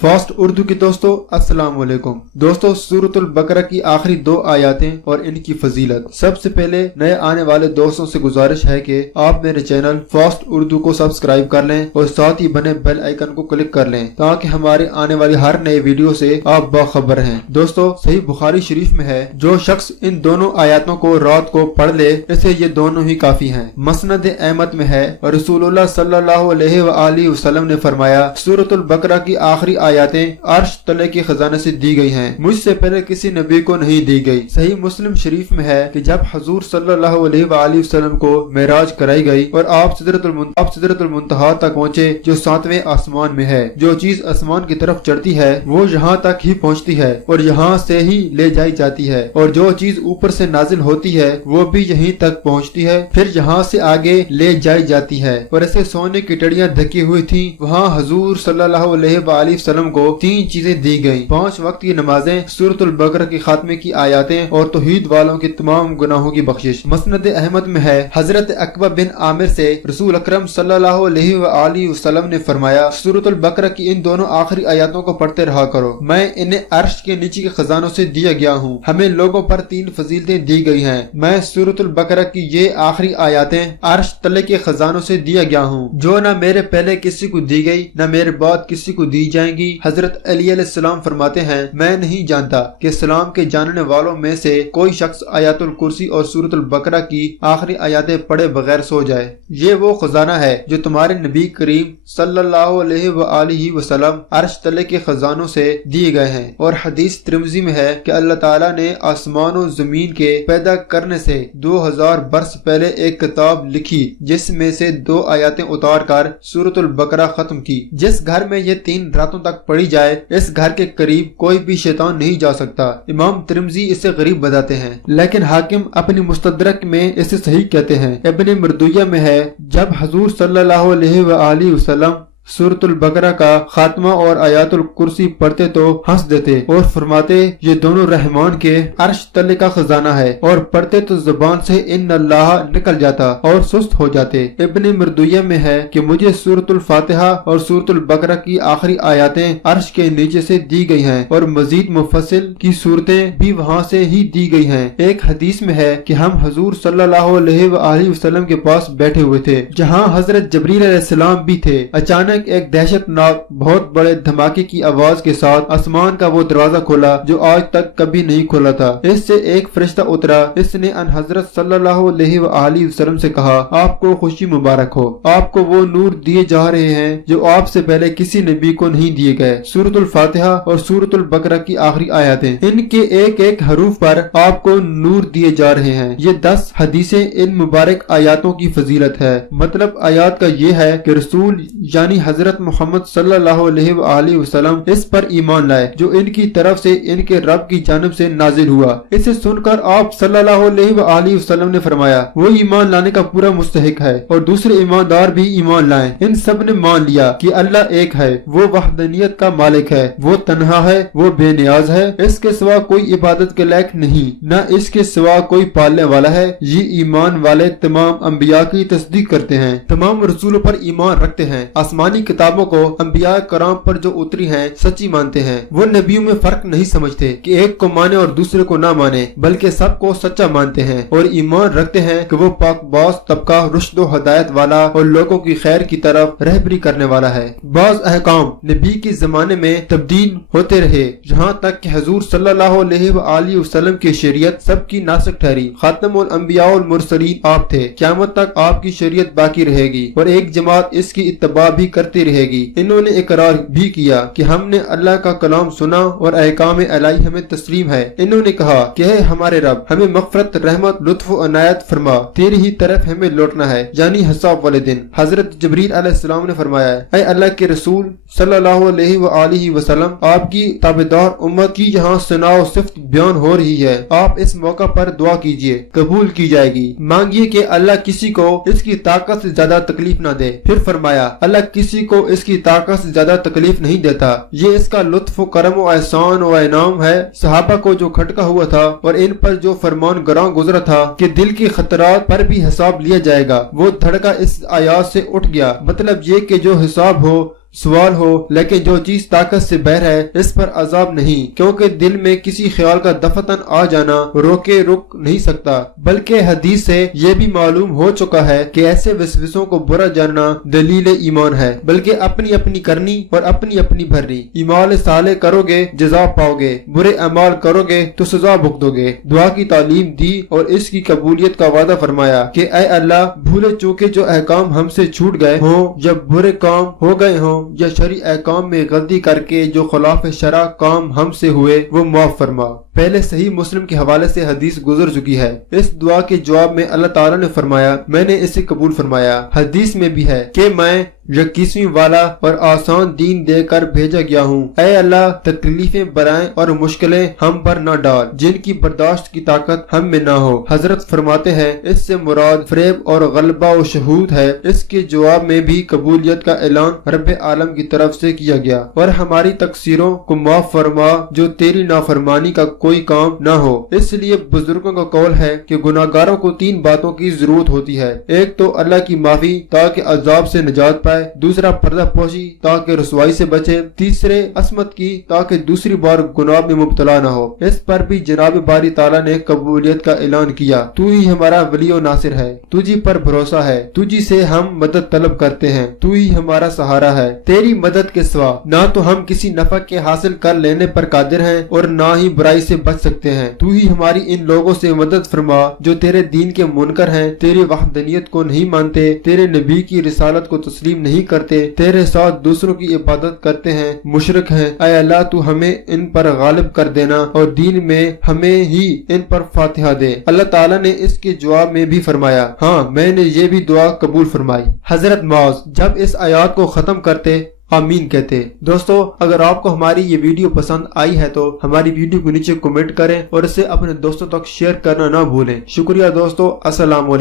Fast Urdu के दोस्तों अस्सलाम वालेकुम। दोस्तों, सूरतुल बकरा की आखिरी 2 आयतें और इनकी फजीलत। सबसे पहले नए आने वाले दोस्तों से गुजारिश है कि आप मेरे चैनल फास्ट उर्दू को सब्सक्राइब कर लें और साथ ही बने बेल आइकन को क्लिक कर लें ताकि हमारे आने वाली हर नए वीडियो से आप बाखबर हैं। दोस्तों, सही बुखारी शरीफ में है, जो शख्स इन दोनों आयतों को रात को पढ़ ले इसे ये दोनों ही काफी हैं। मसनद अहमद में है और रसूलुल्लाह सल्लल्लाहु अलैहि वसल्लम ने फरमाया, सूरतुल बकरा की आखिरी आयतें अर्श तले के खजाने से दी गई हैं, मुझसे पहले किसी नबी को नहीं दी गई। सही मुस्लिम शरीफ में है कि जब हजूर सल्लल्लाहु अलैहि वसल्लम को मेराज कराई गई और आप सिदरतुल मुंतहा तक पहुँचे जो 7वें आसमान में है। जो चीज आसमान की तरफ चढ़ती है वो यहाँ तक ही पहुँचती है और यहाँ से ही ले जाई जाती है, और जो चीज ऊपर से नाजिल होती है वो भी यहीं तक पहुँचती है, फिर यहाँ से आगे ले जाई जाती है। और ऐसे सोने की टड़ियाँ ढकी हुई थी। वहाँ हजूर सल्लल्लाहु अलैहि वसल्लम को 3 चीजें दी गई, 5 वक्त की नमाजें, सूरतुल बकरा के खात्मे की आयतें और तौहीद वालों के तमाम गुनाहों की बख्शिश। मसनद अहमद में है, हजरत अकबा बिन आमिर से रसूल अकरम सल्लल्लाहु अलैहि वसल्लम ने फरमाया, सूरतुल बकरा की इन दोनों आखिरी आयतों को पढ़ते रहा करो, मैं इन्हें अर्श के नीचे के खजानों से दिया गया हूँ। हमें लोगों पर 3 फजीलतें दी गई हैं। मैं सूरतुल बकरा की ये आखिरी आयतें अर्श तले के खजानों से दिया गया हूँ, जो न मेरे पहले किसी को दी गई न मेरे बाद किसी को दी जाएंगी। हजरत अली अलैहिस्सलाम फरमाते हैं, मैं नहीं जानता कि सलाम के जानने वालों में से कोई शख्स आयतुल कुर्सी और सूरतुल बकरा की आखिरी आयतें पढ़े बगैर सो जाए। ये वो खजाना है जो तुम्हारे नबी करीम सल्लल्लाहु अलैहि वसल्लम अर्श तले के खजानों से दिए गए हैं। और हदीस तिरमिज़ी में है कि अल्लाह ताला ने आसमान और जमीन के पैदा करने से 2000 बरस पहले एक किताब लिखी जिसमें से 2 आयतें उतार कर सूरतुल बकरा खत्म की। जिस घर में ये 3 रातों तक पढ़ी जाए इस घर के करीब कोई भी शैतान नहीं जा सकता। इमाम तिरमिज़ी इसे गरीब बताते हैं, लेकिन हाकिम अपनी मुस्तदरक में इसे सही कहते हैं। इब्न मरदुया में है, जब हजूर सल्लल्लाहु अलैहि वसल्लम सूरतुल बकरा का खात्मा और आयतुल कुर्सी पढ़ते तो हंस देते और फरमाते, ये दोनों रहमान के अर्श तले का खजाना है, और पढ़ते तो जुबान से इन्नल्लाह निकल जाता और सुस्त हो जाते। इब्न मरदुया में है कि मुझे सूरतुल फातिहा और सूरतुल बकरा की आखिरी आयतें अर्श के नीचे से दी गई हैं और मजीद मुफस्सिल की सूरतें भी वहाँ से ही दी गई हैं। एक हदीस में है कि हम हजूर सल्लल्लाहु अलैहि वसल्लम के पास बैठे हुए थे जहाँ हजरत जबरील अलैहिस्सलाम भी थे। अचानक एक दहशतनाक बहुत बड़े धमाके की आवाज के साथ आसमान का वो दरवाजा खोला जो आज तक कभी नहीं खोला था। इससे एक फरिश्ता उतरा। इसने अन हजरत सल्लल्लाहु अलैहि वसल्लम से कहा, आपको खुशी मुबारक हो, आपको वो नूर दिए जा रहे हैं जो आपसे पहले किसी नबी को नहीं दिए गए। सूरतुल फातिहा और सूरतुल बकरा की आखिरी आयतें, इनके एक एक हरूफ पर आपको नूर दिए जा रहे हैं। ये 10 हदीसें इन मुबारक आयातों की फजीलत है। मतलब आयात का ये है कि रसूल यानी हजरत मोहम्मद सल्लल्लाहु अलैहि वसल्लम इस पर ईमान लाए जो इनकी तरफ से इनके रब की जानिब से नाजिल हुआ। इसे सुनकर आप सल्लल्लाहु अलैहि वसल्लम ने फरमाया, वो ईमान लाने का पूरा मुस्तहिक है और दूसरे ईमानदार भी ईमान लाएं। इन सब ने मान लिया कि अल्लाह एक है, वो वहदनियत का मालिक है, वो तन्हा है, वो बेनियाज है, इसके सिवा कोई इबादत के लायक नहीं, न इसके सिवा कोई पालने वाला है। ये ईमान वाले तमाम अंबिया की तस्दीक करते हैं, तमाम रसूलों पर ईमान रखते हैं, आसमानी किताबों को अंबिया कराम पर जो उतरी हैं सच्ची मानते हैं। वो नबियों में फर्क नहीं समझते कि एक को माने और दूसरे को ना माने, बल्कि सबको सच्चा मानते हैं और ईमान रखते हैं कि वो पाकबाज तबका रुश्द व हिदायत वाला और लोगों की खैर की तरफ रहबरी करने वाला है। बाज अहकाम नबी के जमाने में तब्दील होते रहे, यहाँ तक कि हजूर सल्लल्लाहु अलैहि वसल्लम की शरीयत सबकी नासिक ठहरी। खातमुल अंबिया वल मुरसलीन आप थे, क़यामत तक आपकी शरीयत बाकी रहेगी और एक जमात इसकी इत्तबा भी करती रहेगी। इन्होंने इकरार भी किया कि हमने अल्लाह का कलाम सुना और अहकाम इलाही हमें तस्लीम है। इन्होंने कहा कि है हमारे रब, हमें मग़फ़िरत, रहमत, लुत्फ़ व अनायत फरमा, तेरी ही तरफ हमें लौटना है, यानी हिसाब वाले दिन। हजरत जबरील अलैहिस्सलाम ने फरमाया, ऐ अल्लाह के रसूल सल्लल्लाहु अलैहि वसल्लम, आपकी ताबेदार उम्मत की यहाँ सनाओ सिफ्त बयान हो रही है, आप इस मौका पर दुआ कीजिए, कबूल की जाएगी। मांगिए कि अल्लाह किसी को इसकी ताकत से ज्यादा तकलीफ न दे। फिर फरमाया, अल्लाह किसी को इसकी ताकत से ज्यादा तकलीफ नहीं देता, ये इसका लुत्फ करम व एहसान व इनाम है। सहाबा को जो खटका हुआ था और इन पर जो फरमान गरां गुजरा था कि दिल की खतरात पर भी हिसाब लिया जाएगा, वो धड़का इस आयात से उठ गया। मतलब ये कि जो हिसाब हो सवाल हो, लेकिन जो चीज ताकत से बहर है इस पर अजाब नहीं, क्योंकि दिल में किसी ख्याल का दफतन आ जाना रोके रुक नहीं सकता। बल्कि हदीस से ये भी मालूम हो चुका है कि ऐसे वसवसों को बुरा जानना दलील ईमान है, बल्कि अपनी अपनी करनी और अपनी अपनी भरनी। ईमान साले करोगे जज़ा पाओगे, बुरे अमाल करोगे तो सजा भुगतोगे। दुआ की तालीम दी और इसकी कबूलियत का वादा फरमाया कि ऐ अल्लाह, भूले चूके जो अहकाम हमसे छूट गए हों, जब बुरे काम हो गए हों या शरई अहकाम में गलती करके जो खिलाफ शरा काम हमसे हुए वो माफ फरमा। पहले सही मुस्लिम के हवाले से हदीस गुजर चुकी है। इस दुआ के जवाब में अल्लाह ताला ने फरमाया, मैंने इसे कबूल फरमाया। हदीस में भी है कि मैं 21वीं वाला और आसान दीन देकर भेजा गया हूँ। ऐ अल्लाह, तकलीफें बराएं और मुश्किलें हम पर न डाल जिनकी बर्दाश्त की ताकत हम में न हो। हजरत फरमाते हैं, इससे मुराद फरेब और गलबा और शहूद है। इसके जवाब में भी कबूलियत का ऐलान रब्बे आलम की तरफ से किया गया और हमारी तकसीरों को माफ फरमा जो तेरी नाफरमानी का कोई काम न हो। इसलिए बुजुर्गों का कौल है कि गुनाहगारों को 3 बातों की जरूरत होती है। एक तो अल्लाह की माफी ताकि अजाब से निजात पाए, दूसरा पर्दा पोशी ताकि रसवाई से बचे, तीसरे असमत की ताकि दूसरी बार गुनाह में मुब्तला न हो। इस पर भी जनाब बारी ताला ने कबूलियत का ऐलान किया, तू ही हमारा वली और नासिर है, तुझी पर भरोसा है, तुझी से हम मदद तलब करते हैं, तू ही हमारा सहारा है। तेरी मदद के सिवा ना तो हम किसी नफा के हासिल कर लेने पर कादिर हैं और ना ही बुराई से बच सकते हैं। तू ही हमारी इन लोगों से मदद फरमा जो तेरे दीन के मुनकर हैं, तेरी वहदनियत को नहीं मानते, तेरे नबी की रिसालत को तस्लीम नहीं करते, तेरे साथ दूसरों की इबादत करते हैं, मुशरिक हैं। ऐ अल्लाह, तू हमें इन पर गालिब कर देना और दीन में हमें ही इन पर फातिहा दे। अल्लाह ताला ने इसके जवाब में भी फरमाया, हाँ मैंने ये भी दुआ कबूल फरमाई। हजरत मौज जब इस आयत को खत्म करते आमीन कहते। दोस्तों, अगर आपको हमारी ये वीडियो पसंद आई है तो हमारी वीडियो को नीचे कमेंट करें और इसे अपने दोस्तों तक शेयर करना ना भूलें। शुक्रिया दोस्तों, अस्सलाम वालेकुम।